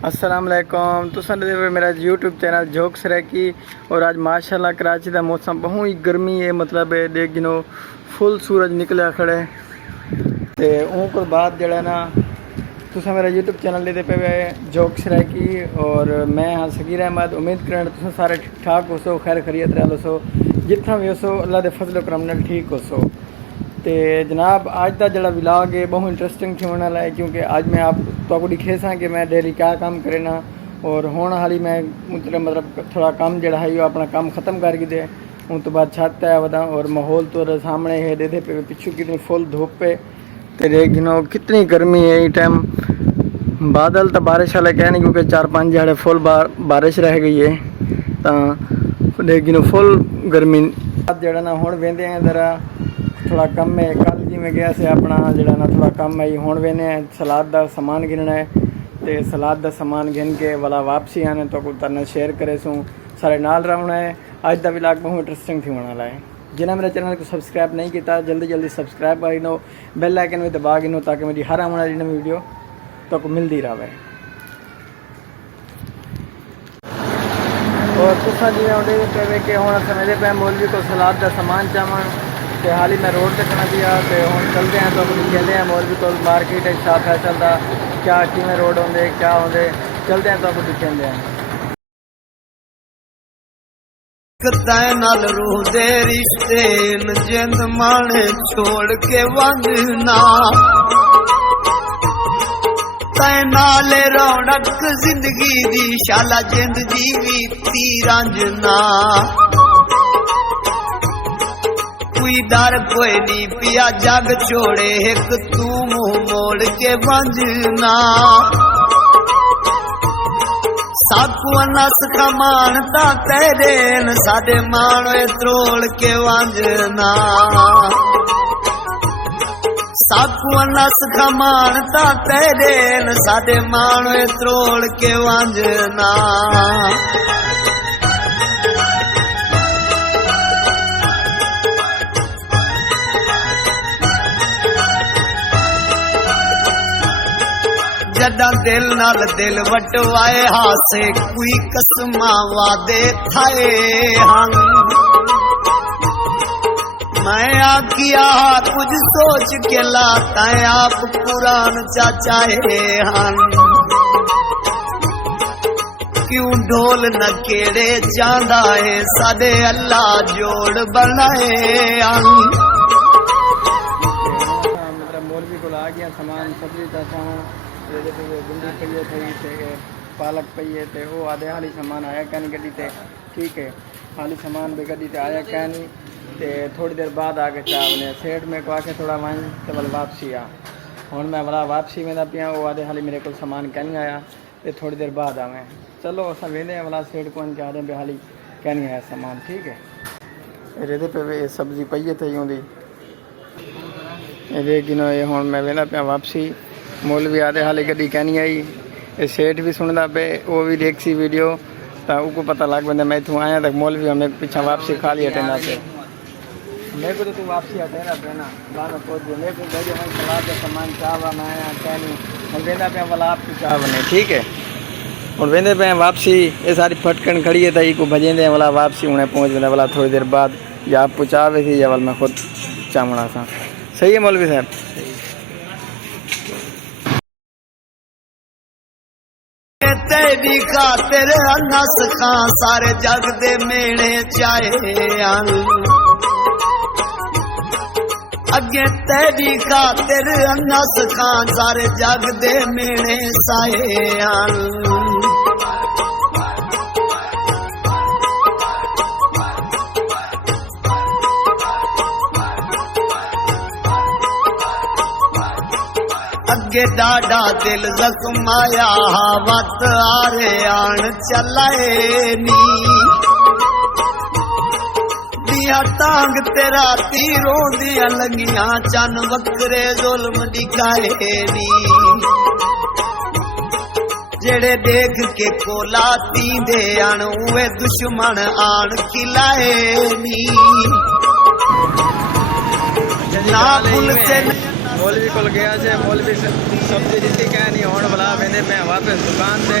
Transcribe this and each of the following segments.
अस्सलाम वालेकुम। तुसां दे मेरा यूट्यूब चैनल जोक्स रैकी। और आज माशाल्लाह कराची का मौसम बहुत ही गर्मी है, मतलब देख गिनो फुल सूरज निकलिया खड़े ते उनको बाद जड़ा ना तुसां मेरा यूट्यूब चैनल दे पे जोक्स रैकी और मैं हाँ सगीर अहमद। उम्मीद करें तुसां सारे ठीक ठाक हो सो, खैर खरीत रह सो, जितना भी हो सो अल्लाह दे फजल करम नाल ठीक हो सो। तो जनाब आज का जड़ा व्लॉग है बहुत इंटरेस्टिंग थी होने वाला है, क्योंकि आज मैं आप तो दिखे सा कि मैं डेली क्या काम करना और होने हाली मैं मतलब थोड़ा काम जड़ा है वो अपना काम ख़त्म कर दे उन तो बाद छत है वदा और माहौल तो सामने है दे पे पिछू कितनी फुल धूप पे तेरे गिनो कितनी गर्मी है। ये टाइम बादल तो बारिश वाले कह नहीं, क्योंकि 4-5 जड़े फुल बारिश रह गई है तो देख गिनो फुल गर्मी जड़ा ना हुण वेंदे हैं जरा थोड़ा कम है। कल जी मैं गया से अपना जड़ा ना थोड़ा कम है, हुण वेने सलाद का समान गिनना है तो सलाद का समान गिन के वाला वापसी आने तो कुछ तरह शेयर करे सूँ सारे नाल रहना है। अज का व्लॉग बहुत इंटरेस्टिंग थी होने वाला है। जिन्हें मेरे चैनल को सब्सक्राइब नहीं किया जल्दी जल्दी सब्सक्राइब कर लो, बेल आइकन भी दबा गिनो ताकि मेरी हर आने वाली नवी वीडियो तो मिलती रहे। और तुसा जिवें उठे पे कि हुण समझते पे मौलवी को सलाद का समान चावन तो हाल ही मैं रोड तक ना दिया तो हम चलते हैं तो कहते हैं मौलवी को मार्केट साफ है चलता क्या किमें रोड होंगे क्या होंगे, चलते हैं तो दिखेंगे हैं। नाल रूह दे रिश्ते जिंद माने छोड़ के वंजना तै नाले रौनक जिंदगी दी शाला जिंद जीवी ती रंजना कोई डर कोई नहीं पिया जग छोड़े एक तू मुंह मोड़ के वंजना साकू नस कमानता तेरे न साडे मानवे त्रोड़ के वंजना साकू नस कमानता तेरे न साडे मानवे त्रोड़ के वंजना जदा दिल नाल दिल वटवाए हासे कोई कसमा वादे थाए हन मैं आखिया कुछ सोच के लाता आप कुरान चाचाए हन क्यों ढोल न केड़े चांदा है साडे अल्लाह जोड़ बनाए हन। मतलब मौलवी को ला गया सामान सब्जी चाचा भिंडी पई थी पालक पई है तो वो आधे हाली सामान आया क्या नहीं गड्डी ते ठीक है हाली सामान भी गड्डी ते आया क्या नहीं तो थोड़ी देर बाद आके चाह बने सेठ में को आके थोड़ा वन तो वाल वापसी आ हूँ मैं वाला वापसी में पिया वो आधे हाली मेरे को सामान क्या नहीं आया तो थोड़ी देर बाद आवें चलो अस वेंदे वाला सेठ को चाह दें हाली क्या नहीं आया सामान ठीक है। रेदे पे सब्जी पई है थी उदी ये गिनो ये हूँ मैं वेंदा पिया वापसी मौलवी आधे हाली गड्डी क्या नहीं आई ये सेठ भी सुनता पे वो भी देख सी वीडियो तो उसको पता लग पैदा मैं इतों आया तक मौलवी हमें पीछा वापसी खाली हटेना से मेरे को तो तू वापसी हटेना पैना बाद में पहुँच मेरे को गए मैं सलाद का सामान चाह मैं आया क्या नहीं हम वेंदा पे वाला आपकी चाह बने ठीक है और वेंदे पे वापसी ये सारी फटकन खड़ी है तो को भजेंदे वाला वापसी उन्हें पहुँच वेंदा वाला थोड़ी देर बाद या आप पहुँचावे थी या वाल मैं खुद चावना सा सही है मौलवी साहब। तेरी खातिर नस खां सारे जग दे मेणे चाहे अगे तेरी खातिर नस खां सारे जग दे मेणे साए अगे डाडा दिल जख्माया वत आरे आन चलाए नी दिया टांग तेरा तीरों दिया लगिया चन वक्रे जुल्म दिखाए नी जेड़े देख के कोला तींदे आन उवे दुश्मन आन खिलाए नी ना पुल से मौलवी को गया से मौलवी सब्जी दी कहनी हूँ बुला वेंदे मैं वापस दुकान से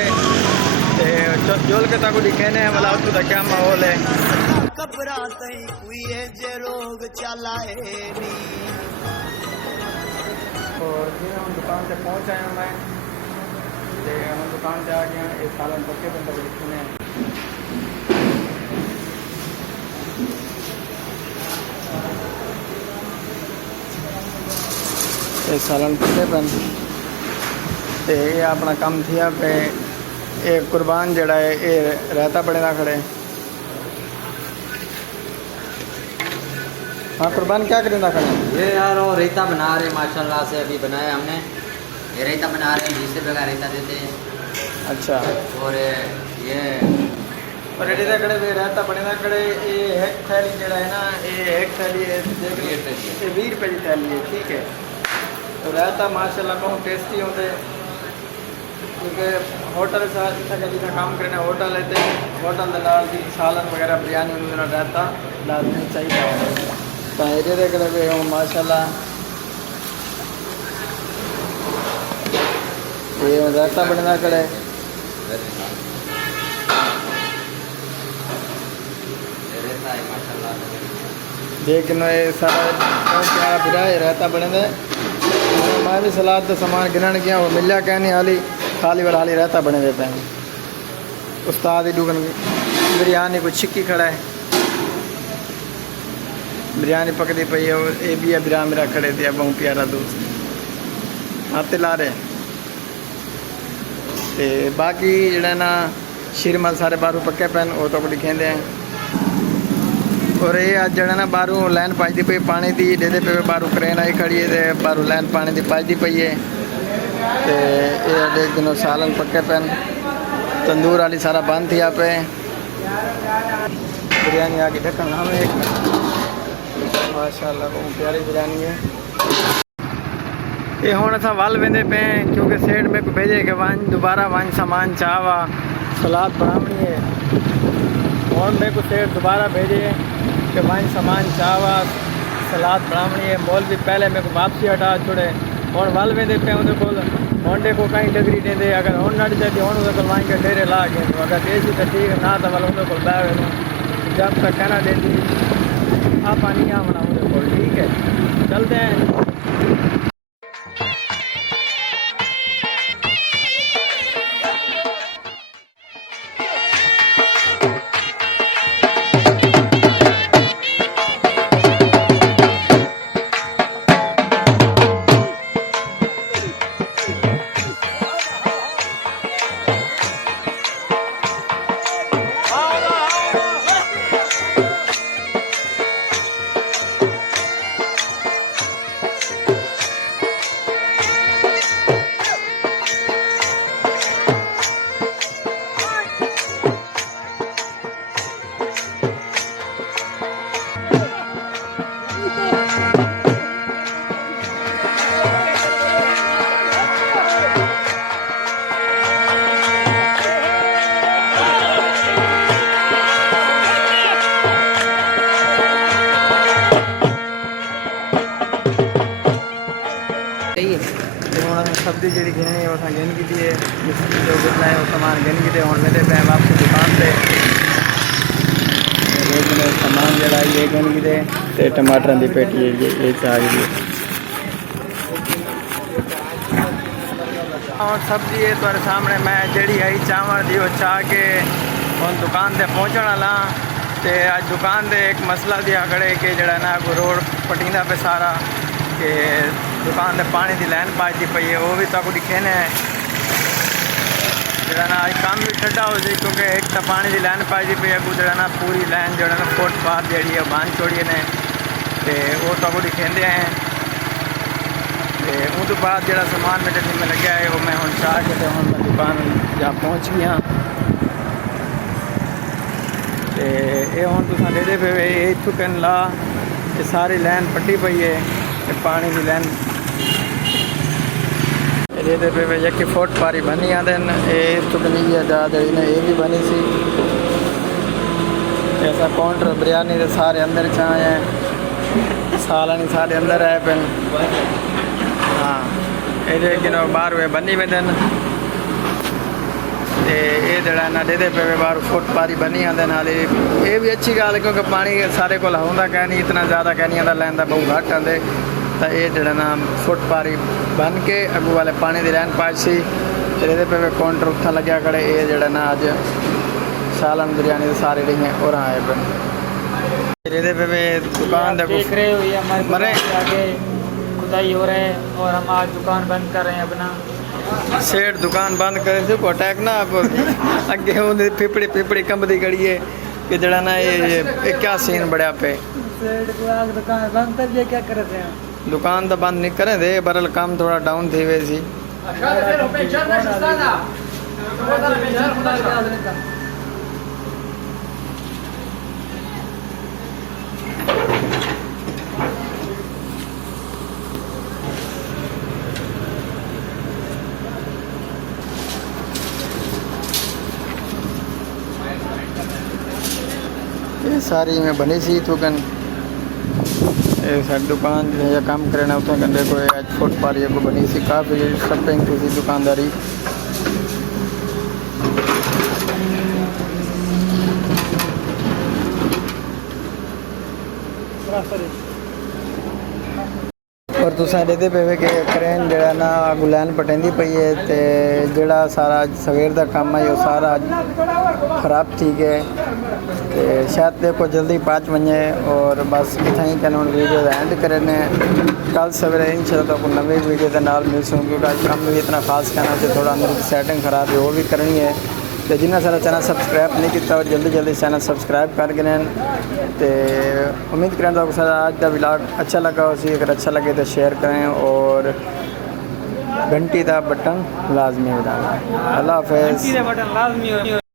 जोल के तक दिखेने वाला तो क्या माहौल है। घबराते कोई है जे रोग चलाए नी। और जी हम दुकान से पहुंच आए हैं मैं हम दुकान से आ गए एक सालन पक्के बंद लिखने सालन पक्के बंद ते ये अपना काम थिया पे एक कुर्बान जड़ा है ये रहता बड़े ना खड़े। हाँ कुर्बान क्या करें ना खड़े ये यार वो रायता बना रहे माशाल्लाह से अभी बनाया हमने। ये रायता बना रहे हैं 20 रुपये का रायता देते हैं। अच्छा और ये रेडी ना खड़े रहता बड़े ना खड़े ये एक थैली जड़ा है ना ये एक थैली है देख ये 20 रुपये की थैली है ठीक है। तो रहता माशाल्लाह बहुत टेस्टी होते क्योंकि होटल जितना काम करना होटल है होटल दलाल की सालन वगैरह बिरयानी वगैरह रहता लाजमी चाहिए ये देख रहे हो माशाल्लाह ये रहता बनना करे देख ये सारा प्यारा बिरा रहता बने मैं भी सलाद का सामान गिनन गया वो मिलिया कहनी हाली खाली वाला हाली रहता बने दे पे उस्ताद ही डूगन बिरयानी को छिक्की खड़ा है बिरयानी पकड़ी पई है ये भी है बिरा मेरा खड़े थे बहुत प्यारा दोस्त आते ला रहे ते बाकी जड़ा ना शिरमल सारे बारू पक्के पैन वो तो लिखेंदे हैं। और ये अज जड़ा ना बारू लैन पाजती पई पानी दी दे पे बारू क्रेन आई खड़ी है बारू लैन पानी दी पाजती पई है ते ये देख दिनों सालन पक्के पैन तंदूर वाली सारा बंद थी पे बिरयानी आके ढक्कन हम एक माशाल्लाह बहुत प्यारी बिरयानी है। ये हुण असां वल वेंदे पे क्योंकि सेठ में को भेजे कि वन दोबारा वन सामान चाहवा सलाद बनावनी है हुण मेरे को सेठ दोबारा भेजे कि वन सामान चाहवा सलाद बनावनी है मौलवी पहले मेरे को वापसी हटा छोड़े हुण वल वेंदे पे उनके कोल होंडे को कहीं डगरी देंदे अगर हुण नट जाए हुण उनके कोल वहीं के डेरे ला के अगर देसी तो ठीक ना तो वल उनके कोल बैठ जब तक कहना देती आप नहीं आना उनके कोल ठीक है चलते हैं। सब्जी जी गिननी है वह गिन की है जो गिनना है वो सामान गिन की हूँ मेरे पे वापसी दुकान से सामान जरा ये गिन की टमाटर की पेटी है ये चाह गई और सब्जी है तुम्हारे सामने मैं जी आई चावल दी वो चाह के हम दुकान से पहुँचने वाला तो अज दुकान से एक मसला दिया खड़े कि जरा ना रोड पटींदा पे सारा कि दुकान से पानी की लैन पाजती पई है वो भी तक दिखे ने जरा ना अज काम भी ठंडा हो सी क्योंकि एक तो पानी की लैन पाजती पई है जरा ना पूरी लैन जो ना फुटपाथ जी बांध छोड़िए ने तो वो तक दिखेंदे हैं। तो उस बाद जो सामान मेरे में लगे है वो मैं हम चाह के तो हम मैं दुकान जहाँ पहुँच गया तो ये हूँ तुम दे पे इतों कन ला ये सारी लैन पट्टी पई है पानी की लैन ये पे यकी फुट पारी बनी आते इस बनी ये भी बनी सी ऐसा काउंटर बिरयानी के सारे अंदर चाहे सालन सारे अंदर आए पे ਇਹਦੇ ਕਿਨੋ ਬਾਹਰ ਵੇ ਬੰਨੀ ਵੇਂਦੇ ਨੇ ਤੇ ਇਹ ਜਿਹੜਾ ਨਾ ਦੇਦੇ ਪਵੇ ਬਾਹਰ ਫੁੱਟ ਪਾਰੀ ਬੰਨੀ ਆਂਦੇ ਨਾਲ ਇਹ ਵੀ ਅੱਛੀ ਗੱਲ ਕਿਉਂਕਿ ਪਾਣੀ ਸਾਰੇ ਕੋਲ ਹੁੰਦਾ ਕਹਿ ਨਹੀਂ ਇਤਨਾ ਜ਼ਿਆਦਾ ਕਹਿ ਨਹੀਂ ਆਂਦਾ ਲੈਂਦਾ ਬਹੁਤ ਘੱਟ ਆਂਦੇ ਤਾਂ ਇਹ ਜਿਹੜਾ ਨਾ ਫੁੱਟ ਪਾਰੀ ਬੰਨ ਕੇ ਅੱਗੂ ਵਾਲੇ ਪਾਣੀ ਦੀ ਰਹਿਣ ਪਾਇ ਸੀ ਤੇ ਇਹਦੇ ਪਵੇ ਕਾਊਂਟਰ ਉੱਥਾ ਲੱਗਿਆ ਖੜੇ ਇਹ ਜਿਹੜਾ ਨਾ ਅੱਜ सालन बिरयानी के सारे रही और आए बन ਇਹਦੇ पे दुकान देखो देख रहे हो ये हमारे मरे आगे खुदाई हो रहा है और हम आज दुकान बंद कर रहे हैं अपना सेठ दुकान बंद करे थे को अटैक ना आप अगे होंदे पिपड़ी कंबदी गड़ी है कि जड़ा ना ये क्या सीन बड़ा पे सेठ को आज दुकान बंद कर दिया क्या कर रहे हैं दुकान तो बंद नहीं करे थे बरल काम थोड़ा डाउन थी वैसी ये सारी में बनी सी तो कन सारी दुकान जो है काम करना उतना कन देखो आज फुट पारी को बनी सी काफ़ी शॉपिंग की सी दुकानदारी और तुसा देते पे कि क्रेन जड़ा ना गुलैन पटेंदी पई है ते जड़ा सारा सवेर का काम है वो सारा खराब थी गए ते शायद देखो जल्दी पाँच बजे और बस इतना ही कहना वीडियो एंड करने कल सवेरे इंशाल्लाह तो नवी वीडियो के नाल मिल सूँ क्योंकि आज काम भी इतना खास करना तो थोड़ा अंदर की सेटिंग खराब है वो भी करनी है तो जिन्हें सारा चैनल सब्सक्राइब नहीं किया और जल्दी चैनल सब्सक्राइब कर गए तो उम्मीद करें तो सारा आज का व्लॉग अच्छा लगा उसी अगर अच्छा लगे तो शेयर करें और घंटी का बटन लाजमी बजाना। अल्लाह हाफ़िज़। बटन लाजमी